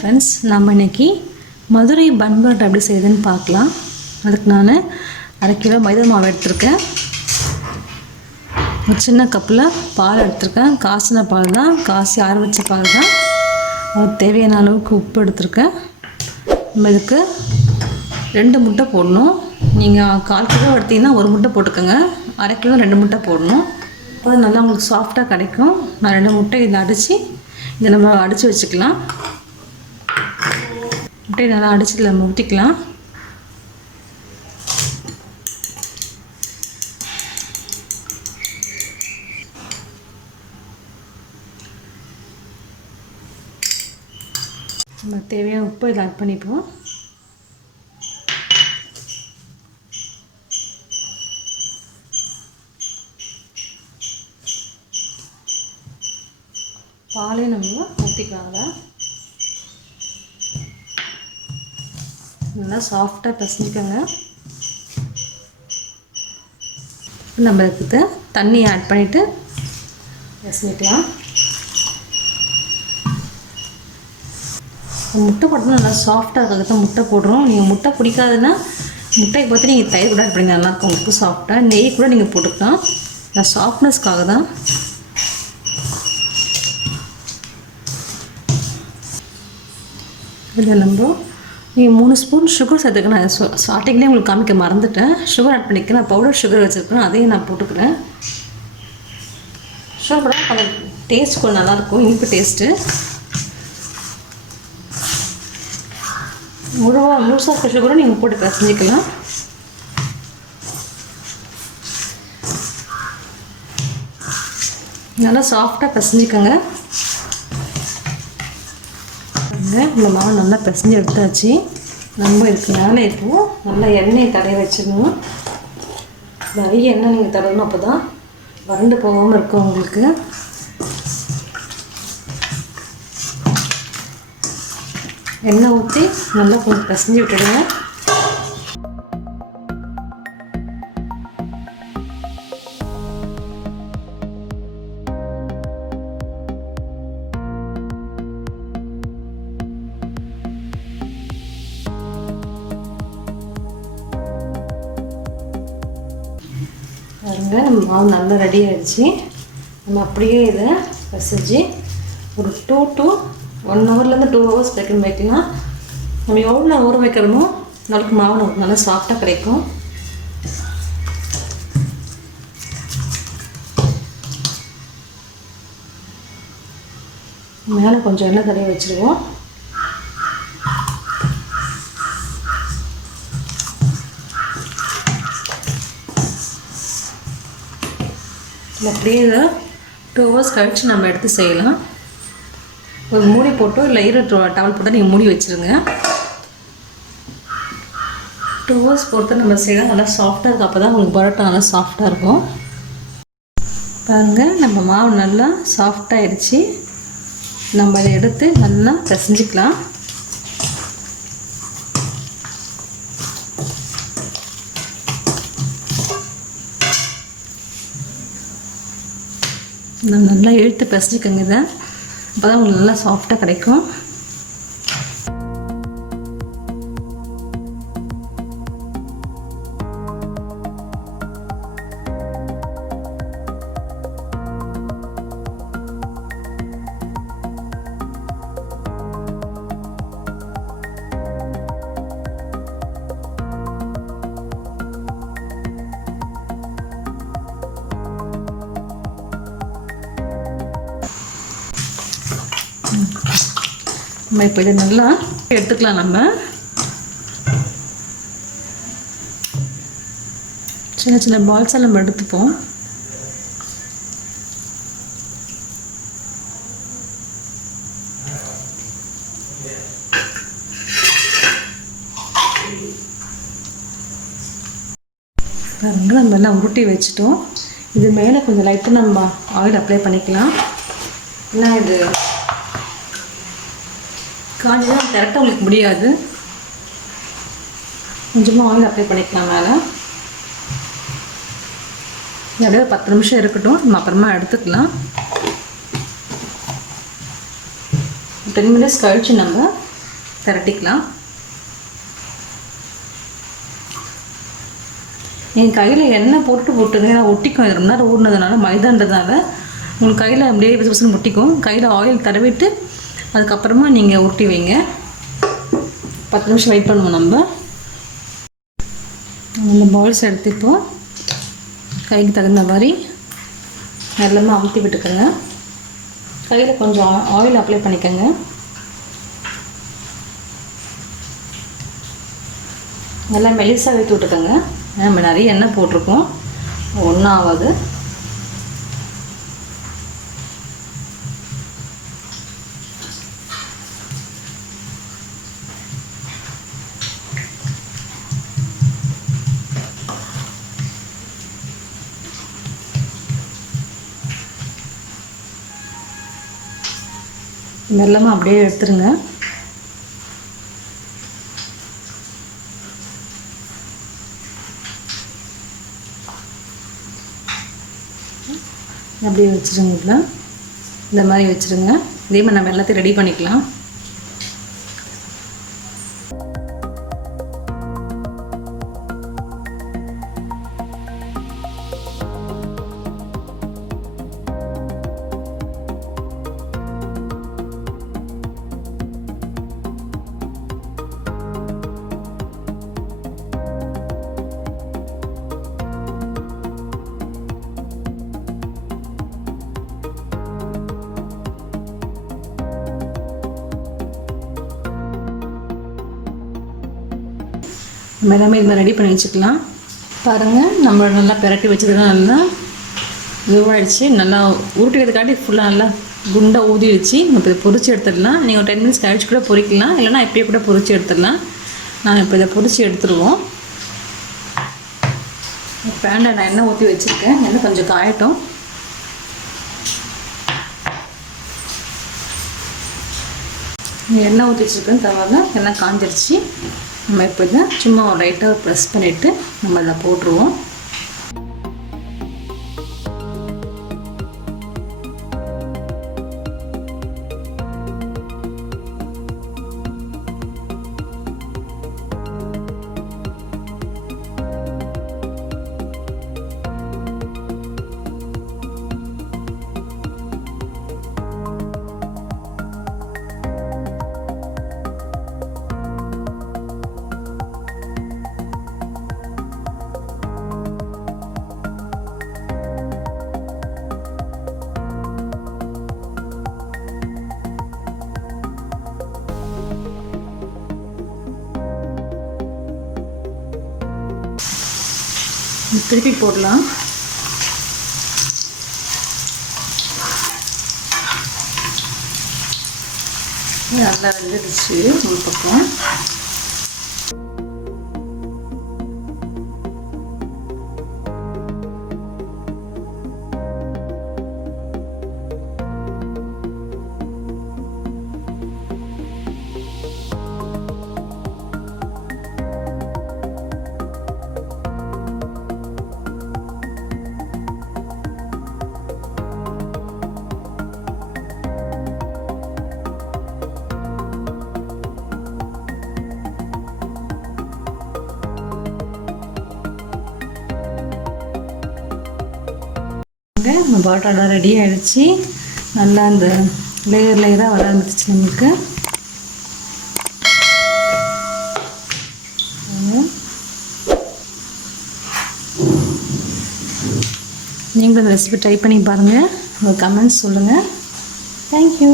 Friends, நம்ம இன்றைக்கி மதுரை பன் பரோட்டா எப்படி செய்யுதுன்னு பார்க்கலாம். அதுக்கு நான் 1/2 கிலோ மைதா மாவு எடுத்திருக்கேன். ஒரு சின்ன கப்பில் பால் எடுத்திருக்கேன். காய்ச்சின பால் தான், காய்ச்சி ஆற வச்ச பால் தான். அதுக்கு தேவையான அளவுக்கு உப்பு எடுத்திருக்கேன். நம்ம இதுக்கு 2 முட்டை போடணும். நீங்கள் 1/4 கிலோ எடுத்திங்கன்னா 1 முட்டை போட்டுக்கோங்க. 1/2 கிலோ 2 முட்டை போடணும். அப்போ நல்லா உங்களுக்கு சாஃப்டாக கிடைக்கும். நான் 2 முட்டை இதை அடித்து இதை நம்ம அடித்து வச்சுக்கலாம். முட்டையை நல்லா அடித்து நம்ம ஊற்றிக்கலாம். நம்ம தேவையான உப்பு இதை ஆட் பண்ணிப்போம். பாலையும் நம்ம ஊற்றிக்கலாங்க. நல்லா சாஃப்டாக பிசைஞ்சிக்கோங்க. நம்ம இதுக்கு தண்ணி ஆட் பண்ணிவிட்டு பிசைஞ்சிக்கலாம். முட்டை போட்டோம்னா நல்லா சாஃப்டாக இருக்கிறது தான் முட்டை போடுறோம். நீங்கள் முட்டை பிடிக்காதுன்னா முட்டையை பார்த்து நீங்கள் தயிர் கூட ஆட் பண்ணி நல்லாயிருக்கும். உங்களுக்கு சாஃப்டாக நெய் கூட நீங்கள் போட்டுக்கலாம். இந்த சாஃப்ட்னஸ்க்காக தான். இதில் நம்ம நீங்கள் 3 ஸ்பூன் சுகர் சேர்த்துக்கணும். ஸ்டார்டிங்லேயே உங்களுக்கு காமிக்க மறந்துட்டேன். சுகர் ஆட் பண்ணிக்கிறேன். பவுடர் சுகர் வச்சுருக்கேன், அதையும் நான் போட்டுக்கிறேன். சுகர் கூட கொஞ்சம் டேஸ்ட் கொஞ்சம் நல்லாயிருக்கும், இனிப்பு டேஸ்ட்டு. முழுசாக இருக்க சுகரும் நீங்கள் போட்டு பிசைஞ்சிக்கலாம். நல்லா சாஃப்டாக பிசைஞ்சிக்கோங்க. இந்த மாவு நல்லா பிசைஞ்சு எடுத்தாச்சு. நம்ம இருக்கனால இப்போது நல்லா எண்ணெய் தடவி வச்சிடணும். நிறைய எண்ணெய் நீங்கள் தடவணும், அப்போ தான் வறண்டு போகாமல் இருக்கும் உங்களுக்கு. எண்ணெய் ஊற்றி நல்லா கொஞ்சம் பிசைஞ்சு விட்டுடுங்க. பாருங்க, நம்ம மாவு நல்லா ரெடி ஆகிடுச்சு. நம்ம அப்படியே இதை பிசைஞ்சு ஒரு 2 to 1 ஹவர்லேருந்து 2 ஹவர்ஸ் வரைக்கும் வைக்கலாம். நம்ம எவ்வளோ ஊற வைக்கிறோமோ நாளைக்கு மாவு நமக்கு நல்லா சாஃப்டாக கிடைக்கும். மேலே கொஞ்சம் எண்ணெய் தடவி வச்சுருவோம். அப்படியே இதை 2 ஹவர்ஸ் கழித்து நம்ம எடுத்து செய்யலாம். ஒரு மூடி போட்டு இல்லை டவல் போட்டு நீங்கள் மூடி வச்சுருங்க. 2 ஹவர்ஸ் பொறுத்து நம்ம செய்யலாம். நல்லா சாஃப்டாக இருக்கும். அப்போ தான் உங்களுக்கு பரோட்டா நல்லா சாஃப்டாக இருக்கும். பாருங்கள், நம்ம மாவு நல்லா சாஃப்டாகிடுச்சு. நம்ம அதை எடுத்து நல்லா பிசைஞ்சிக்கலாம். நம்ம நல்லா இழுத்து பிசைஞ்சிக்கோங்க இதை. அப்போ தான் உங்களுக்கு நல்லா சாஃப்டாக கிடைக்கும். நம்ம இப்போ இதை நல்லா எடுத்துக்கலாம். நம்ம சின்ன சின்ன பால்ஸாக நம்ம எடுத்துப்போம். பாருங்க, நம்ம எல்லாம் உருட்டி வச்சுட்டோம். இது மேலே கொஞ்சம் லைட்டாக நம்ம ஆயில் அப்ளை பண்ணிக்கலாம். ஏன்னா இது காஞ்சிதான் கரெக்டாக உங்களுக்கு முடியாது. கொஞ்சமாக ஆயில் அப்ளை பண்ணிக்கலாம் மேலே. அப்படியே 10 நிமிஷம் இருக்கட்டும், நம்ம அப்புறமா எடுத்துக்கலாம். 10 மினிட்ஸ் கழிச்சு நம்ம திரட்டிக்கலாம். என் கையில் எண்ணெய் போட்டுங்க, ஏன்னா ஒட்டிக்கும். 2 மணி நேரம் ஊறினதுனால மைதான்றதுனால உங்களுக்கு கையில் அப்படியே பிசுபிசுன்னு ஒட்டிக்கும். கையில் ஆயில் தடவிட்டு அதுக்கப்புறமா நீங்கள் உருட்டி வைங்க. 10 நிமிஷம் வெயிட் பண்ணுவோம். நம்ம இந்த பால்ஸ் எடுத்துப்போம். கைக்கு தகுந்த மாதிரி எல்லாமே அமுத்தி விட்டுக்கோங்க. கையில் கொஞ்சம் ஆயில் அப்ளை பண்ணிக்கோங்க. நல்லா மெலிசாக வைத்து விட்டுக்கோங்க. நம்ம நிறைய எண்ணெய் போட்டிருக்கோம், ஒன்றும் ஆகாது. மெல்லமாக அப்படியே எடுத்துருங்க. அப்படியே வச்சுருங்க. இதில் இந்த மாதிரி வச்சுருங்க. இதே மாதிரி நம்ம எல்லாத்தையும் ரெடி பண்ணிக்கலாம். நம்ம எல்லாமே இது மாதிரி ரெடி பண்ணி வச்சுக்கலாம். பாருங்கள், நம்ம நல்லா பிரட்டி வச்சதுலாம் நல்லா இதுவாகிடுச்சு. நல்லா உருட்டுறதுக்காட்டி ஃபுல்லாக நல்லா குண்டாக ஊதிடுச்சு. நம்ம இப்போ பொரிச்சு எடுத்துடலாம். நீங்கள் 10 மினிட்ஸ் கழிச்சு கூட பொரிக்கலாம், இல்லைனா இப்போயே கூட பொரிச்சு எடுத்துடலாம். நான் இப்போ இதை பொரிச்சு எடுத்துருவோம். பேனில் நான் எண்ணெய் ஊற்றி வச்சுருக்கேன். எண்ணெய் கொஞ்சம் காயட்டும். எண்ணெய் ஊற்றி வச்சுருக்கேன். தவால எண்ணெய் காஞ்சிருச்சு. நம்ம இப்போ இதை சும்மா லைட்டாக ப்ரெஸ் பண்ணிவிட்டு நம்ம இதை போட்டுருவோம். திருப்பி போடலாம். நல்லா வெந்துடுச்சு ஒரு பக்கம். நம்ம பரோட்டாலாம் ரெடி ஆகிடுச்சு. நல்லா அந்த லேயராக வர ஆரம்பிச்சிச்சு நமக்கு. நீங்களும் இந்த ரெசிபி ட்ரை பண்ணி பாருங்கள். உங்கள் கமெண்ட்ஸ் சொல்லுங்கள். தேங்க்யூ.